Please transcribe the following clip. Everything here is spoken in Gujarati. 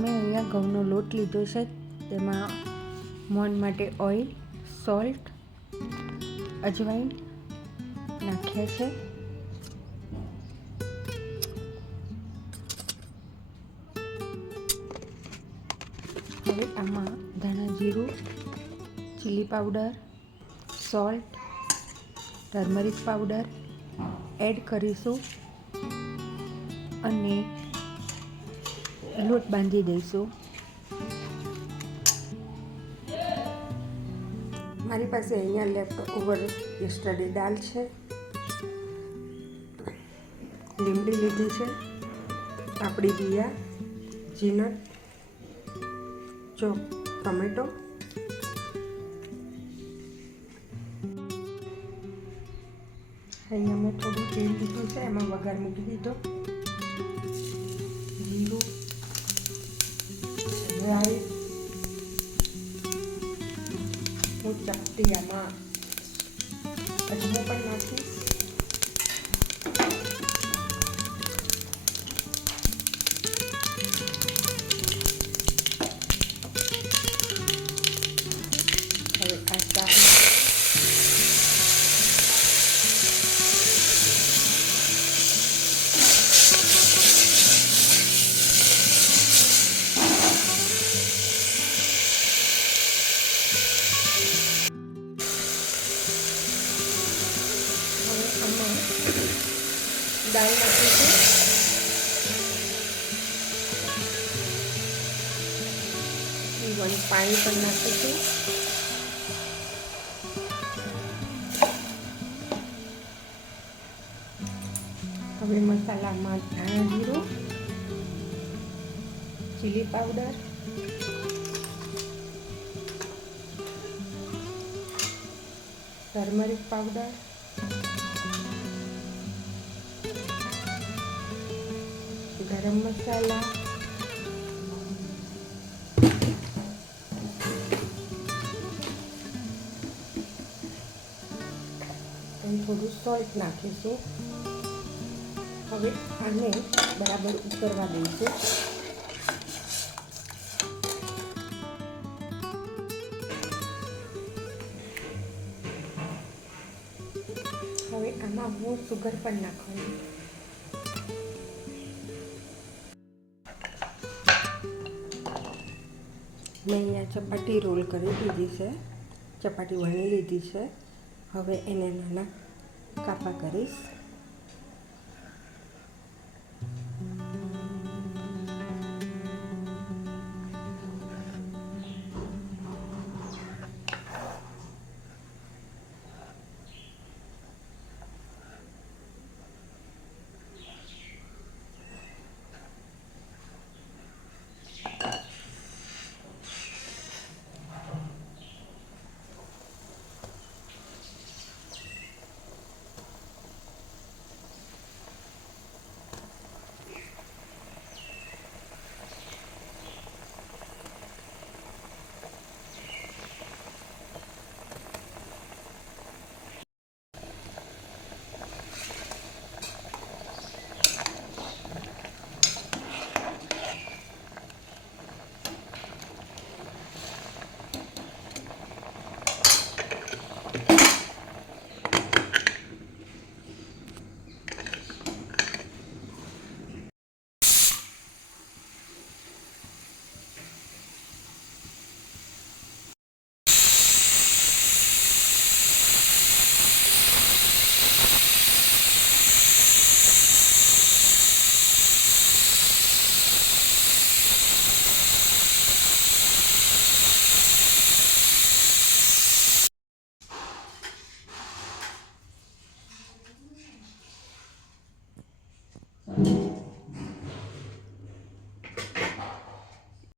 મેં અહીંયા ઘઉંનો લોટ લીધો છે, તેમાં મોણ માટે ઓઇલ, સોલ્ટ, અજવાઈન નાખ્યા છે. હવે આમાં ધાણા જીરું, chilli powder, salt, turmeric powder add કરીશું અને લોટ બાંધી દઈશું. મારી પાસે અહીંયા લેફ્ટ ઓવર યસ્ટરડે દાળ છે, લીમડી લીધી છે, આપણી બિયા, જીનટ, ચોપ ટમેટો, અહીંયા મેં થોડું તેલ લીધું છે, એમાં વઘાર મૂકી દીધો. જીરું, રાઈ, હું ચપટી આમાં અજમો પણ નાખીશ. હવે આ શાક દાળ નાખીશું. પાણી પણ નાખીશું. હવે મસાલામાં ધાણા જીરું, ચીલી પાવડર, ટર્મરિક પાવડર, ગરમ મસાલા, અને થોડું સોલ્ટ નાખીશું. હવે આને બરાબર ઉકળવા દઈશું. હવે આમાં હું સુગર પણ નાખવાની. મેં અહીંયા ચપાટી રોલ કરી દીધી છે, ચપાટી વણી લીધી છે. હવે એને નાના કાપા કરીશ.